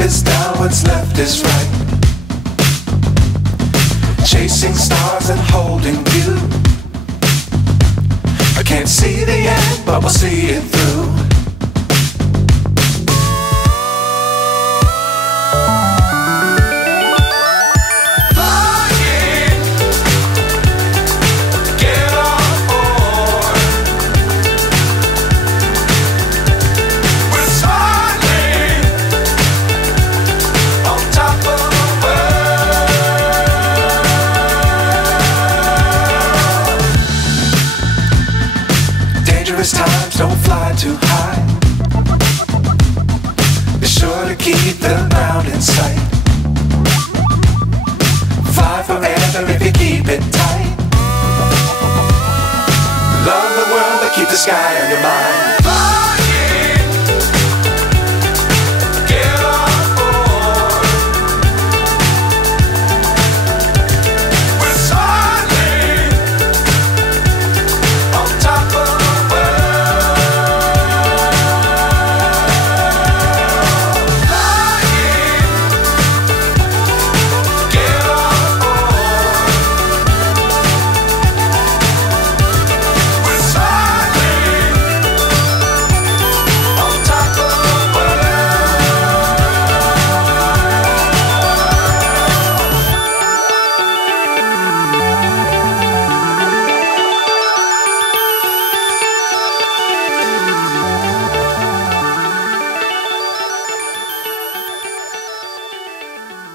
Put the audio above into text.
is down, what's left is right. Chasing stars and holding you. I can't see the end, but we'll see it through. Dangerous times, don't fly too high. Be sure to keep the ground in sight. Fly forever if you keep it tight. Love the world, but keep the sky